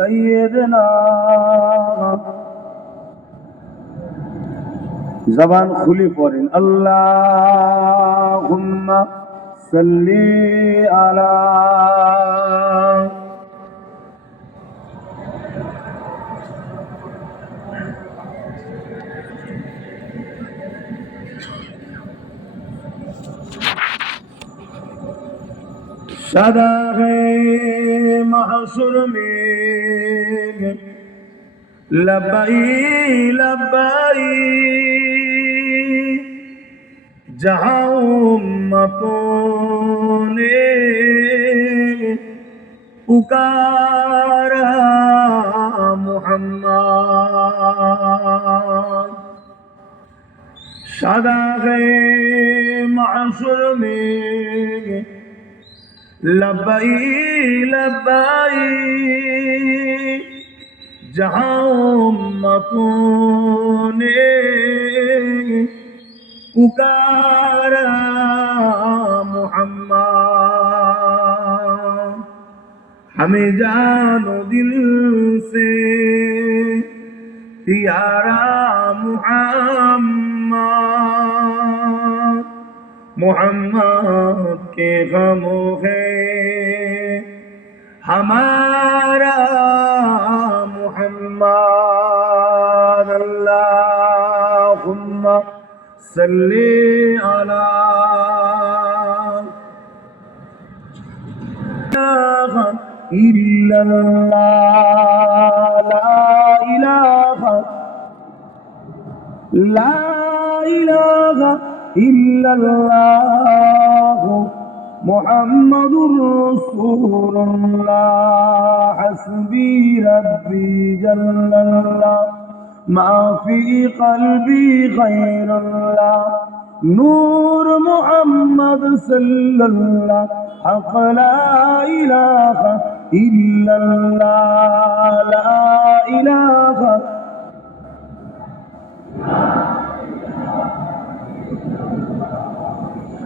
سيدنا জবান খুলি পড়েন আল্লাহুম্মা সাল্লি আলা सदा है महशुर में লাই লবাই। যাও মতনে পুকারা মোহাম্মদ। সাদা গে মাসুর মে লাই লাই জাহতনে পুকার আমি জানো দিল সে মোহাম্মদ। কে হম হে। হামার صل على إله إلا الله لا إله لا إله إلا الله محمد رسول الله حسبي ربي جل الله ما في قلبي غير الله. نور محمد صلى الله حق لا إله إلا الله. لا إله.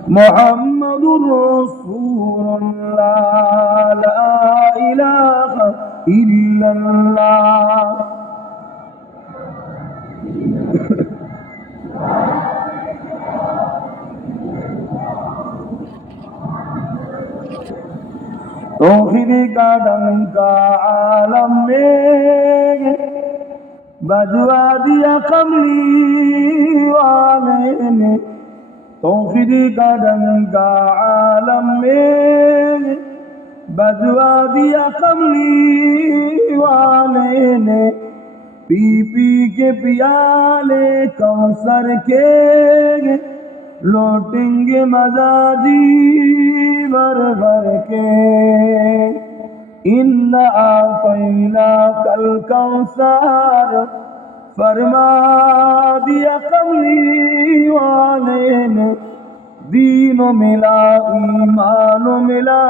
محمد رسول الله. لا إله إلا الله. तोहिद का डंका आलम में बजवा दिया कमली वाले ने तोहिद का डंका आलम में बजवा दिया कमली वाले ने पी पी के पियाले कौसर के लौटेंगे मजाजी بھر بھر کے۔ ان آتینا کل سار فرما دیا کملی والے نے دین و ملا، ایمان و ملا،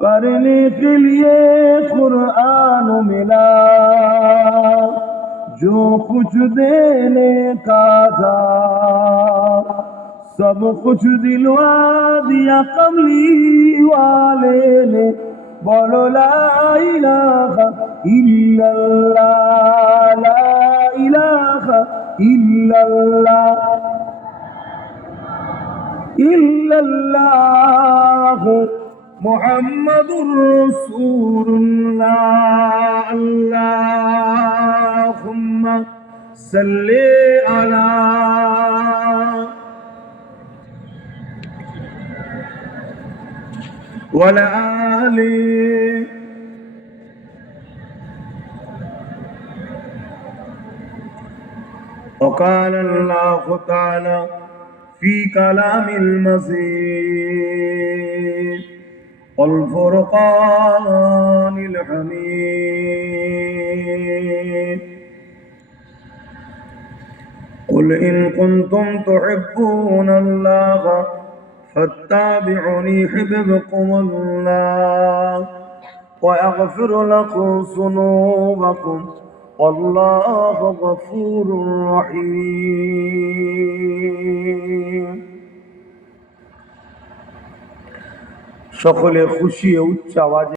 پڑھنے کے لیے قرآن ملا۔ جو کچھ دینے کا تھا सब कुछ दिलवा दिया कमली वाले ने बोलो ला इलाहा इल्लल्लाह ला इलाहा इल्लल्लाह इल्लल्लाह मुहम्मदुर रसूलुल्लाह अल्लाहुम्मा सल्ली अला ولآلي وقال الله تعالى في كلام المزيد والفرقان الحميد. قل إن كنتم تحبون الله فاتبعوني يحببكم الله ويغفر لكم ذنوبكم والله غفور رحيم সকলে খুশি ও উচ্চ আওয়াজে